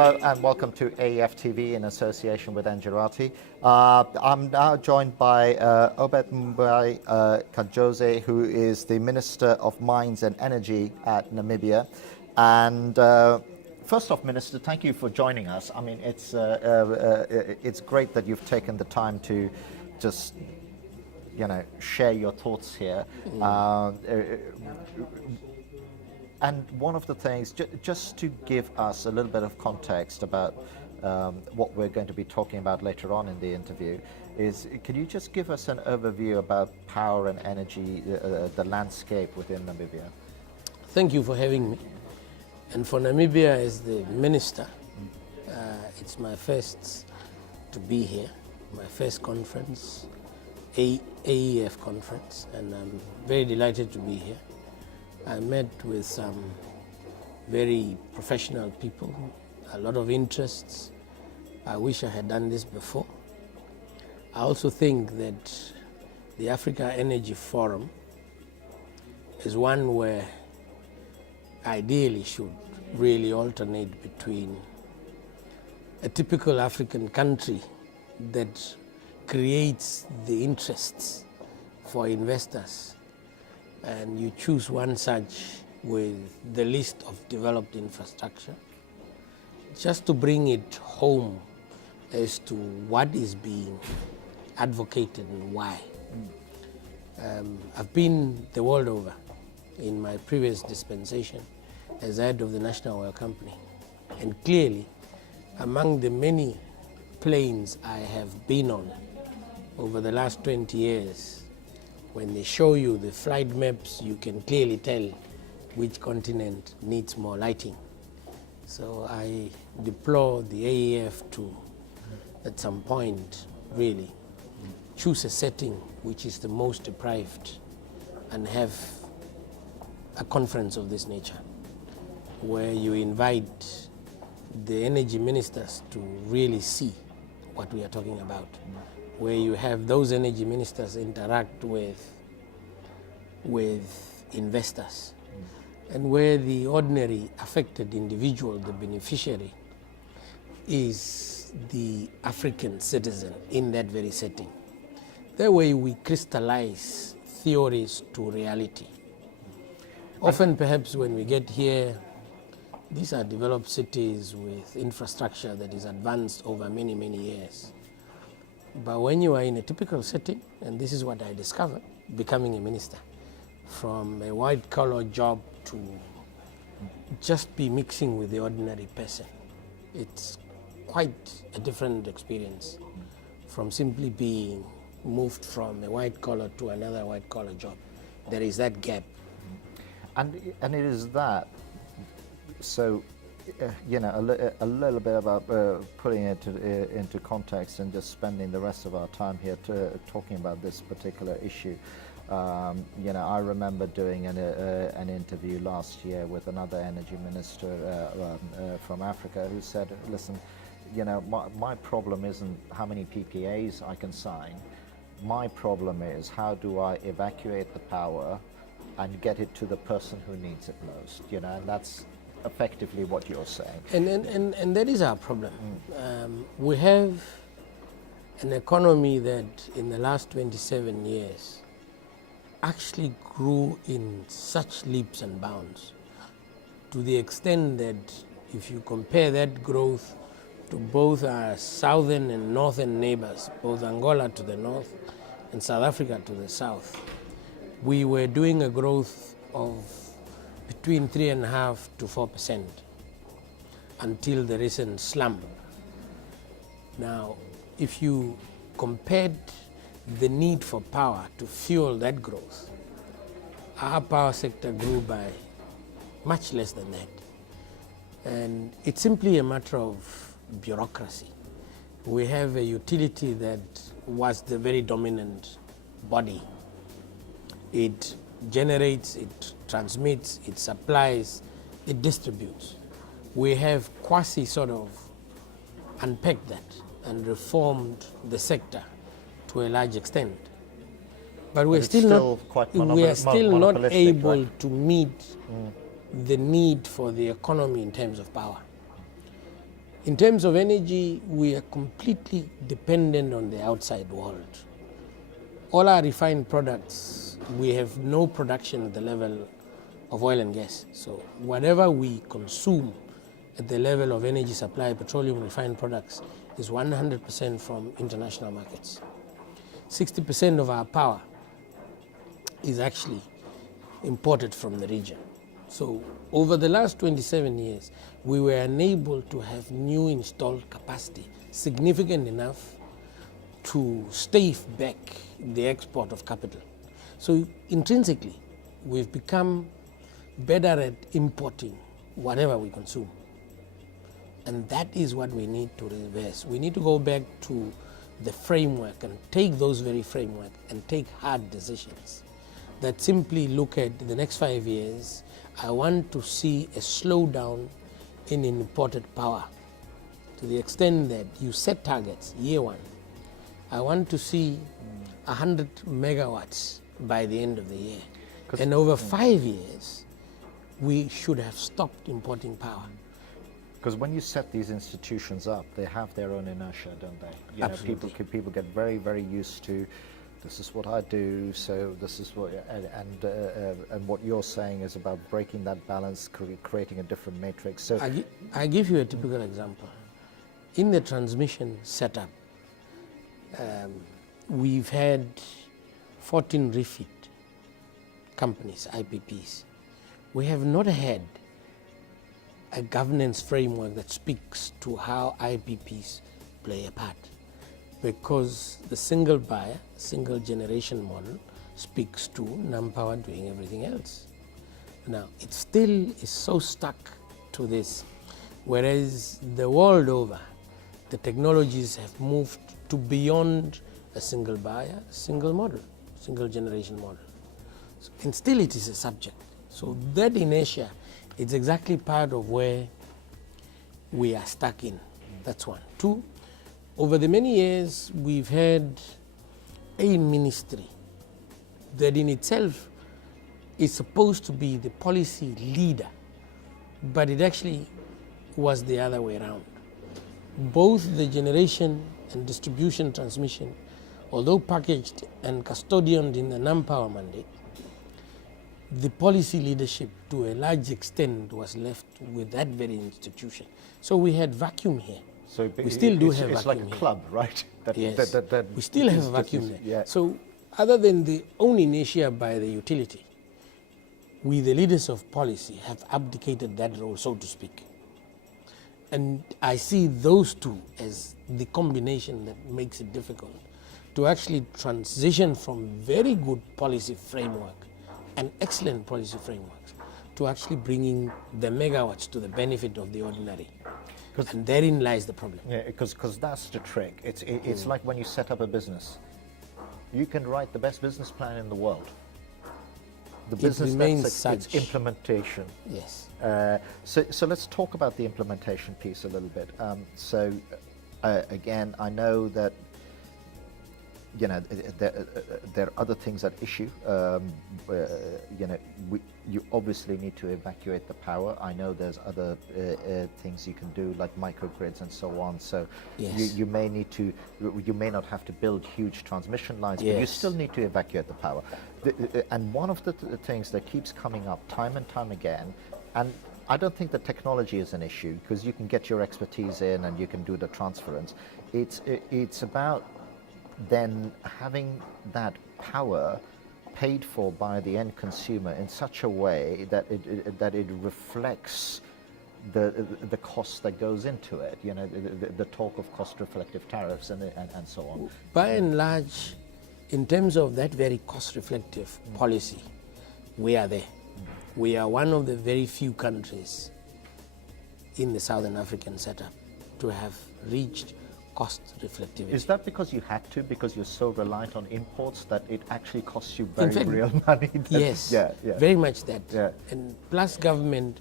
Hello and welcome to AEF TV in association with Kandjoze. I'm now joined by Obeth Kandjoze, who is the Minister of Mines and Energy at Namibia. And first off, Minister, thank you for joining us. I mean, it's great that you've taken the time to just, share your thoughts here. And one of the things, just to give us a little bit of context about what we're going to be talking about later on in the interview, is can you just give us an overview about power and energy, the landscape within Namibia? Thank you for having me. And for Namibia as the minister, it's my first to be here, my first conference, AEF conference, and I'm very delighted to be here. I met with some very professional people, a lot of interests. I wish I had done this before. I also think that the Africa Energy Forum is one where ideally should really alternate between a typical African country that creates the interests for investors, and you choose one such with the list of developed infrastructure, just to bring it home as to what is being advocated and why. I've been the world over in my previous dispensation as head of the National Oil Company, and clearly among the many planes I have been on over the last 20 years, when they show you the flight maps, you can clearly tell which continent needs more lighting. So I deplore the AEF to, at some point, really choose a setting which is the most deprived and have a conference of this nature, where you invite the energy ministers to really see what we are talking about, where you have those energy ministers interact with investors, and where the ordinary affected individual, the beneficiary, is the African citizen in that very setting. That way we crystallize theories to reality. Often perhaps when we get here, these are developed cities with infrastructure that is advanced over many, many years. But when you are in a typical setting, and this is what I discovered becoming a minister, from a white-collar job to just be mixing with the ordinary person, it's quite a different experience from simply being moved from a white-collar to another white-collar job. There is that gap. And it is that, so a little bit about putting it into context and just spending the rest of our time here talking about this particular issue. I remember doing an interview last year with another energy minister from Africa who said, listen, my problem isn't how many PPAs I can sign. My problem is how do I evacuate the power and get it to the person who needs it most, and that's effectively what you're saying. And that is our problem. We have an economy that in the last 27 years actually grew in such leaps and bounds, to the extent that if you compare that growth to both our southern and northern neighbors, both Angola to the north and South Africa to the south, we were doing a growth of between 3.5% to 4% until the recent slump. Now, if you compared the need for power to fuel that growth, our power sector grew by much less than that. And it's simply a matter of bureaucracy. We have a utility that was the very dominant body. It generates, it transmits, it supplies, it distributes. We have quasi sort of unpacked that and reformed the sector to a large extent. But we're still not able right? to meet the need for the economy in terms of power. In terms of energy, we are completely dependent on the outside world. All our refined products, we have no production at the level of oil and gas. So whatever we consume at the level of energy supply, petroleum refined products, is 100% from international markets. 60% of our power is actually imported from the region. So over the last 27 years, we were unable to have new installed capacity significant enough to stave back the export of capital. So intrinsically, we've become better at importing whatever we consume. And that is what we need to reverse. We need to go back to the framework and take those very framework and take hard decisions that simply look at the next 5 years. I want to see a slowdown in imported power to the extent that you set targets year one. I want to see 100 megawatts by the end of the year. And over 5 years, we should have stopped importing power. Because when you set these institutions up, they have their own inertia, don't they? You Absolutely. know, people get very, very used to, this is what I do, so this is what, and what you're saying is about breaking that balance, creating a different matrix. So I give you a typical example. In the transmission setup, we've had 14 refit companies, IPPs. We have not had a governance framework that speaks to how IPPs play a part, because the single buyer, single generation model speaks to Nampower doing everything else. Now, it still is so stuck to this, whereas the world over, the technologies have moved to beyond a single buyer, single model, single generation model. So, and still it is a subject. So that inertia, it's exactly part of where we are stuck in. That's one. Two, over the many years, we've had a ministry that in itself is supposed to be the policy leader, but it actually was the other way around. Both the generation and distribution transmission, although packaged and custodianed in the Nampower mandate, the policy leadership to a large extent was left with that very institution. So we had vacuum here. So we still do have it's vacuum like a here. club, right? Yes, that we still have a vacuum there. Yeah. So other than the own inertia by the utility, we, the leaders of policy, have abdicated that role, so to speak. And I see those two as the combination that makes it difficult to actually transition from very good policy framework and excellent policy frameworks to actually bringing the megawatts to the benefit of the ordinary. And therein lies the problem. Yeah, because that's the trick. It's like when you set up a business. You can write the best business plan in the world. The business remains that's its implementation. Yes. So let's talk about the implementation piece a little bit. Again, I know that there are other things at issue. You obviously need to evacuate the power. I know there's other things you can do, like microgrids and so on. So yes. you may not have to build huge transmission lines, Yes. but you still need to evacuate the power. And one of the things that keeps coming up time and time again, and I don't think the technology is an issue because you can get your expertise in and you can do the transference. It's about then having that power paid for by the end consumer in such a way that it reflects the cost that goes into it. You know, the talk of cost-reflective tariffs and so on. By and large, in terms of that very cost-reflective policy, we are there. We are one of the very few countries in the Southern African setup to have reached cost reflectivity. Is that because you had to, because you're so reliant on imports that it actually costs you In very fact, real money? Yes, yeah. very much that. Yeah. And plus government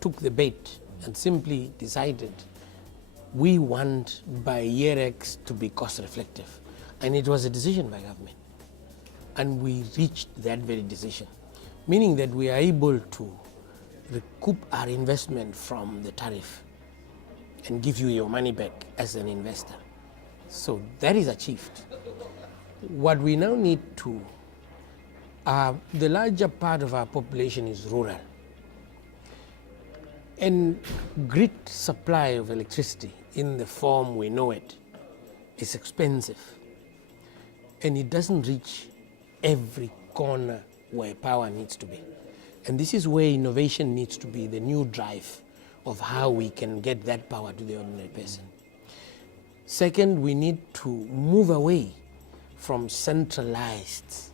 took the bait and simply decided we want by year X to be cost reflective. And it was a decision by government. And we reached that very decision, meaning that we are able to recoup our investment from the tariff and give you your money back as an investor. So that is achieved. What we now need to, the larger part of our population is rural. And grid supply of electricity in the form we know it is expensive. And it doesn't reach every corner where power needs to be. And this is where innovation needs to be the new drive of how we can get that power to the ordinary person. Second, we need to move away from centralized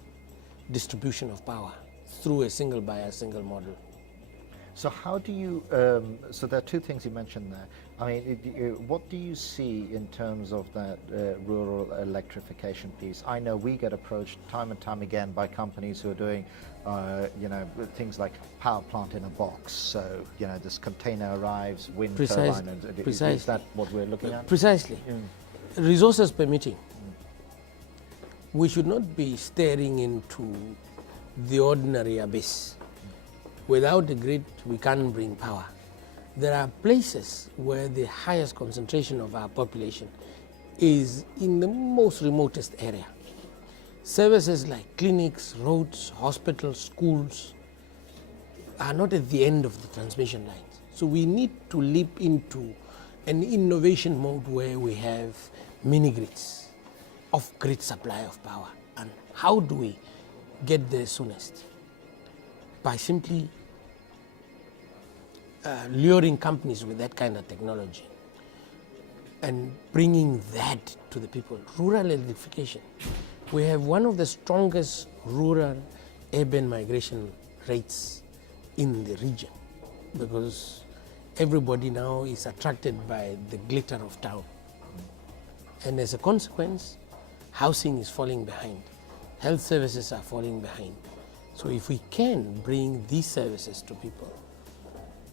distribution of power through a single buyer, single model. So how do you, so there are two things you mentioned there. I mean, what do you see in terms of that rural electrification piece? I know we get approached time and time again by companies who are doing, things like power plant in a box. So, this container arrives, wind turbine. Precisely. Is that what we're looking at? Precisely. Resources permitting. We should not be staring into the ordinary abyss. Without the grid, we can't bring power. There are places where the highest concentration of our population is in the most remotest area. Services like clinics, roads, hospitals, schools are not at the end of the transmission lines. So we need to leap into an innovation mode where we have mini grids of grid supply of power. And how do we get there soonest? By simply luring companies with that kind of technology and bringing that to the people. Rural electrification. We have one of the strongest rural urban migration rates in the region because everybody now is attracted by the glitter of town. And as a consequence, housing is falling behind. Health services are falling behind. So if we can bring these services to people,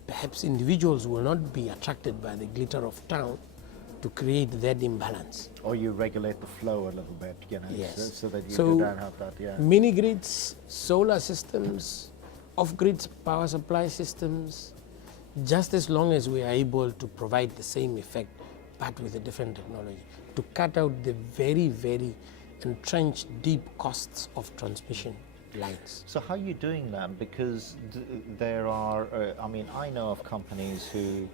perhaps individuals will not be attracted by the glitter of town to create that imbalance. Or you regulate the flow a little bit, Yes. so that you don't have that, Mini grids, solar systems, off-grid power supply systems, just as long as we are able to provide the same effect, but with a different technology, to cut out the very, very entrenched deep costs of transmission lines. So how are you doing that? Because there are, I know of companies who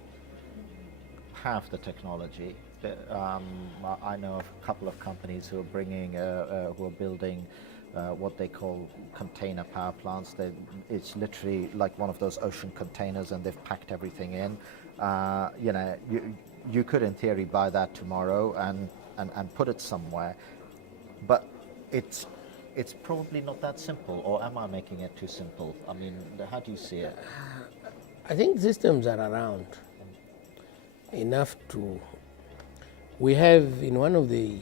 have the technology. I know of a couple of companies who are bringing, who are building what they call container power plants. It's literally like one of those ocean containers, and they've packed everything in. You could, in theory, buy that tomorrow and put it somewhere, but it's probably not that simple. Or am I making it too simple? I mean, how do you see it? I think systems are around enough to. We have in one of the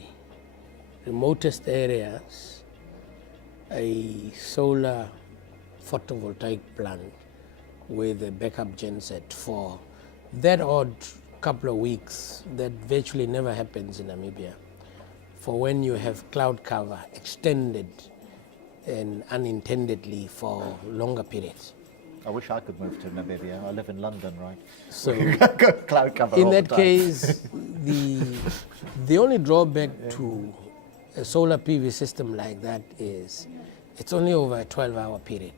remotest areas a solar photovoltaic plant with a backup genset for that odd couple of weeks that virtually never happens in Namibia, for when you have cloud cover extended and unintendedly for longer periods. I wish I could move to Namibia. I live in London, right? So cloud cover in all that the time. case, the only drawback to a solar PV system like that is it's only over a 12-hour period.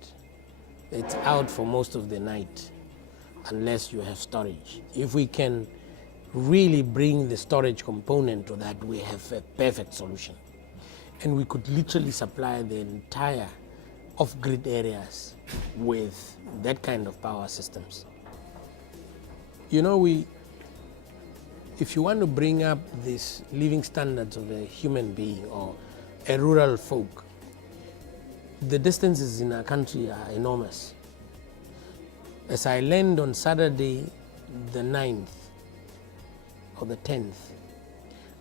It's out for most of the night unless you have storage. If we can really bring the storage component to that, we have a perfect solution. And we could literally supply the entire off-grid areas with that kind of power systems. If you want to bring up these living standards of a human being or a rural folk, the distances in our country are enormous. As I land on Saturday, the 9th or the 10th,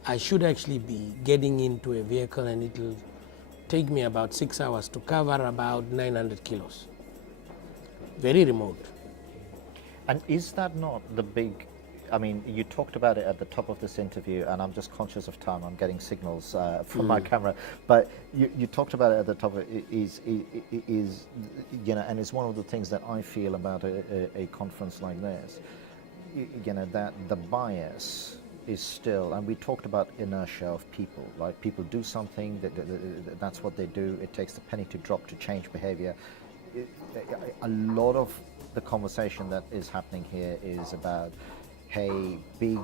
I should actually be getting into a vehicle and it'll take me about 6 hours to cover about 900 kilos. Very remote. And is that not the big, you talked about it at the top of this interview, and I'm just conscious of time, I'm getting signals from my camera, but you talked about it at the top of it, and it's one of the things that I feel about a conference like this. you know, that the bias is still, and we talked about inertia of people, right? People do something, that's what they do. It takes the penny to drop to change behavior. A lot of the conversation that is happening here is about, hey, big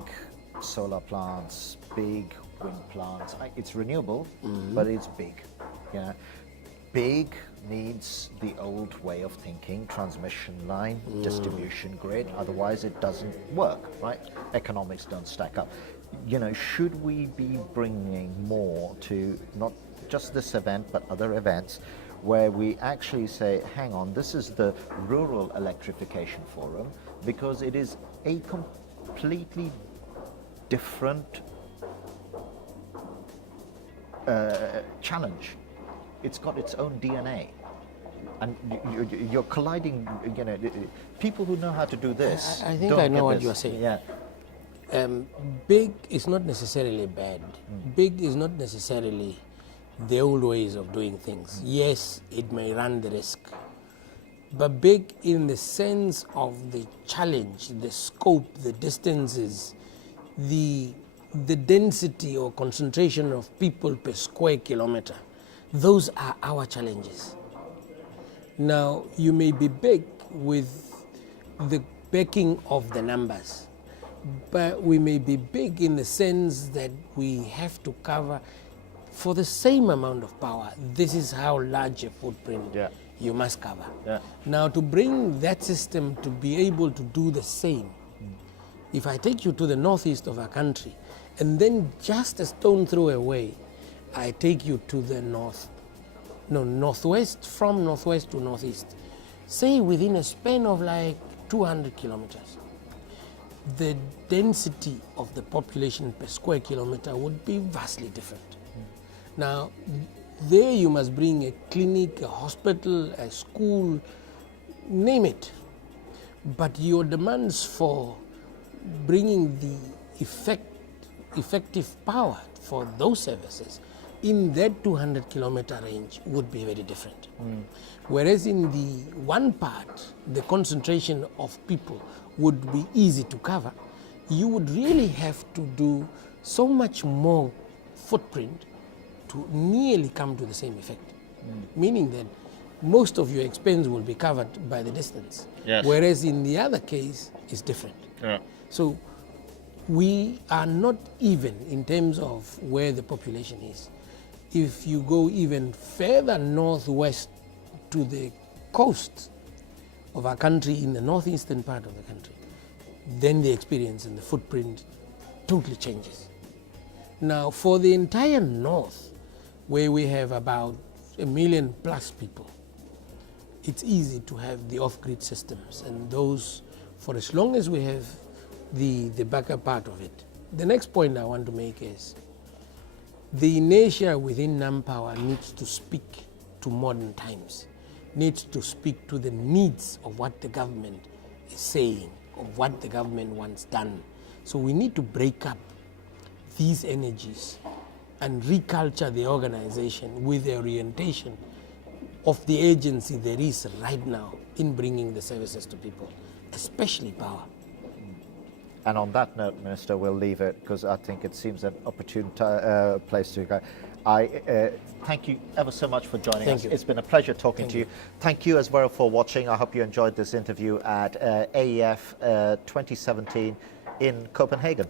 solar plants, big wind plants. It's renewable, but it's big. You know, big needs the old way of thinking, transmission line, distribution grid, otherwise it doesn't work, right? Economics don't stack up. You know, should we be bringing more to not just this event, but other events where we actually say, hang on, this is the Rural Electrification Forum, because it is a completely different challenge. It's got its own DNA. And you're colliding, you know, people who know how to do this. I think I know what you're saying. Yeah. Big is not necessarily bad. Big is not necessarily the old ways of doing things. Yes, it may run the risk. But big in the sense of the challenge, the scope, the distances, the density or concentration of people per square kilometer. Those are our challenges. Now, you may be big with the backing of the numbers, but we may be big in the sense that we have to cover for the same amount of power. This is how large a footprint you must cover. Yeah. Now, to bring that system to be able to do the same, if I take you to the northeast of our country, and then just a stone throw away, I take you to the northwest, from northwest to northeast, say within a span of like 200 kilometers, the density of the population per square kilometer would be vastly different. Now, there you must bring a clinic, a hospital, a school, name it. But your demands for bringing the effective power for those services in that 200 kilometer range would be very different. Whereas in the one part, the concentration of people would be easy to cover, you would really have to do so much more footprint to nearly come to the same effect. Meaning that most of your expense will be covered by the distance. Yes. Whereas in the other case, it's different. Yeah. So we are not even in terms of where the population is. If you go even further northwest to the coast of our country, in the northeastern part of the country, then the experience and the footprint totally changes. Now, for the entire north, where we have about 1 million plus people, it's easy to have the off-grid systems, and those, for as long as we have the backup part of it. The next point I want to make is the inertia within NamPower needs to speak to modern times, needs to speak to the needs of what the government is saying, of what the government wants done. So we need to break up these energies and reculture the organization with the orientation of the agency there is right now in bringing the services to people, especially power. And on that note, Minister, we'll leave it because I think it seems an opportune place to go. I thank you ever so much for joining us. You. It's been a pleasure talking to you. Thank you as well for watching. I hope you enjoyed this interview at AEF 2017 in Copenhagen.